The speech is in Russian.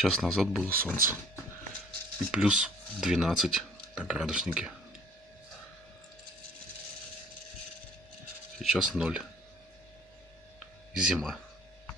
Час назад было солнце. И плюс 12 на градуснике. Сейчас 0. Зима.